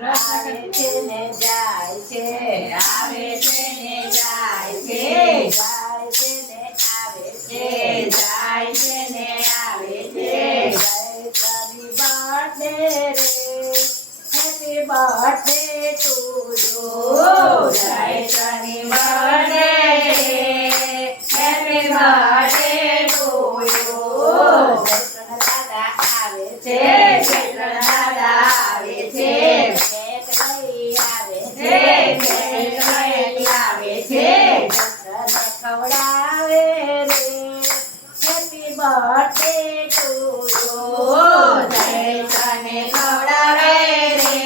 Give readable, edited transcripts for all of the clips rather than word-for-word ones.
આવે છે ને જાય છે, આવે છે ને જાય છે, જાય છે ને આવે છે, જાય છે ને આવે છે. Happy birthday રે, happy birthday to you. Happy birthday, happy birthday to you. Jaykrishna દાદા આવે છે, જયકૃષ્ણ દાદા આવે છે, કેક લઈ આવે કેક છે, લઈ આવે છે, કૃષ્ણને ખવડાવે રે, happy birthday to you. જયકૃષ્ણને ખવડાવે રે,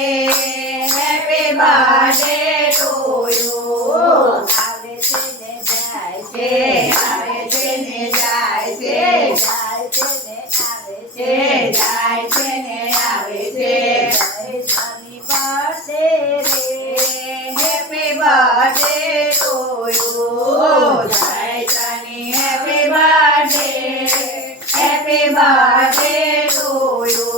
happy birthday to you. આવે છે ને જાય છે, છે, આવે છે ને જાય છે, જાય છે ને આવે છે, જાય છે ને આવે છે. જયકૃષ્ણની birthday રે, Happy birthday to you. જયકૃષ્ણની happy birthday, happy birthday to you.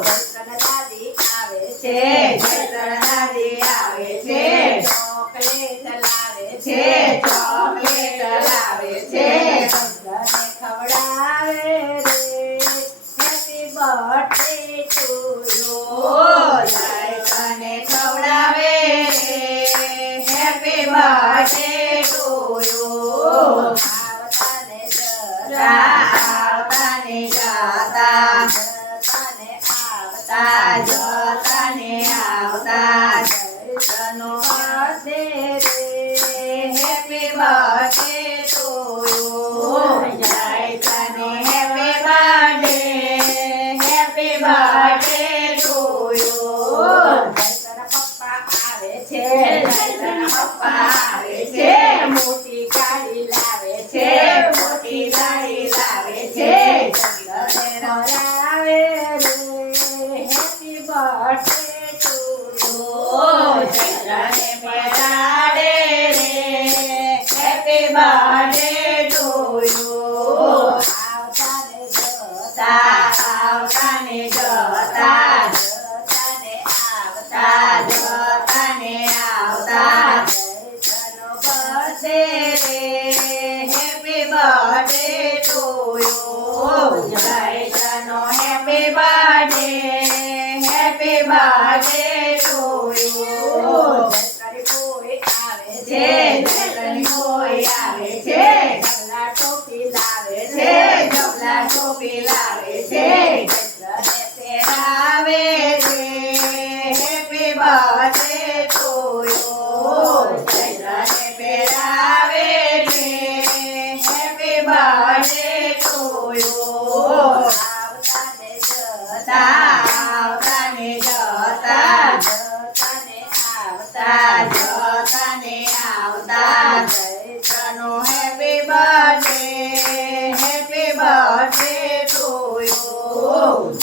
Jaykrishna દાદી આવે છે, જયકૃષ્ણ દાદી આવે છે, ચોકલેટ લાવે છે, છે, ચોકલેટ લાવે છે, કૃષ્ણને ખવડાવે રે, happy birthday to you. જયકૃષ્ણને ખવડાવે રે, happy birthday to you. આવતા ને જતા, આવતા ને જાતા, જતા ને આવતા, જતા ને આવતા, જયકૃષ્ણનો birthday રે, happy birthday to you. જયકૃષ્ણને happy birthday, happy birthday to you. Jaykrishna પપ્પા આવે છે, જયકૃષ્ણ પપ્પા આવે છે, મોટી ગાડી લાવે છે, છે, મોટી ગાડી લાવે છે, જયકૃષ્ણ ખવડાવે રે, happy birthday to you. જયકૃષ્ણને પધારે રે, happy birthday to you. આવતા ને જતા, આવતા ને જતા, જતા ને આવતા, જતા ને આવતા, જયકૃષ્ણનો birthday રે, happy birthday to you. જયકૃષ્ણનો happy birthday, happy birthday to you. Jaykrishna કોઈ આવે છે, છે, જયકૃષ્ણ કોઈ આવે છે, ઢગલા ટોપી લાવે છે, છે, ઢગલા ટોપી લાવે છે, કૃષ્ણને આવે છે, happy birthday to you. જયકૃષ્ણને પહેરાવે છે, happy birthday to you. આવતા ને જતા, આવતા ને જતા, જતા ને જતા ને આવતા, જયકૃષ્ણનો happy birthday, happy birthday to you.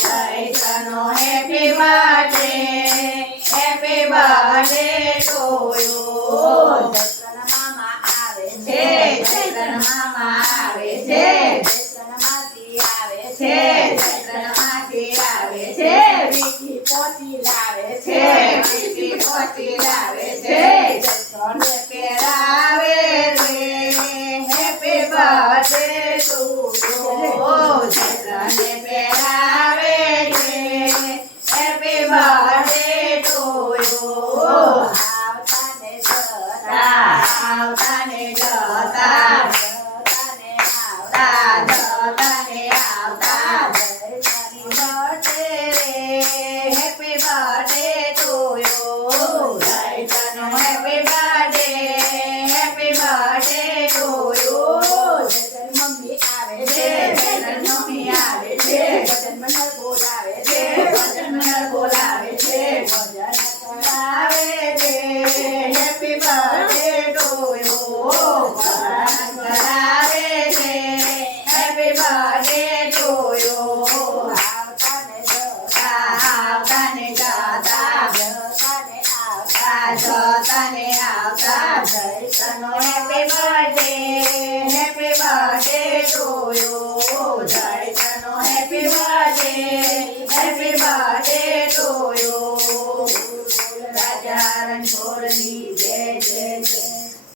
જયકૃષ્ણનો happy birthday, happy birthday to you. Jaykrishna મામા આવે છે, છે, જયકૃષ્ણ મામા આવે છે, જયકૃષ્ણ માસી આવે છે, છે, જયકૃષ્ણ માસી આવે છે, મીઠી પોતી લાવે છે, છે, મીઠી પોતી લાવે છે, જયકૃષ્ણને પહેરાવે રે, happy birthday to you. જયકૃષ્ણને પહેરાવે છે, happy birthday to you. આવતા ને જતા, આવતા ને જતા, જતા ને આવતા, જતા ને આવતા, જયકૃષ્ણની birthday રે, happy birthday to you. જયકૃષ્ણનો happy birthday, happy birthday to you. Jaykrishna mummy આવે છે, છે, જયકૃષ્ણ મમ્મી આવે છે, ભજન મંડળ બોલાવે છે, છે, ભજન મંડળ બોલાવે છે, ભજન આવે છે, happy birthday to you. ભજન કરાવે છે, happy birthday to you. આવતા ને જતા, આવતા ને જતા, જતા ને જતા ને આવતા, જયકૃષ્ણનો happy birthday, happy birthday to you. જયકૃષ્ણનો happy birthday, happy birthday to you. રણછોડની જય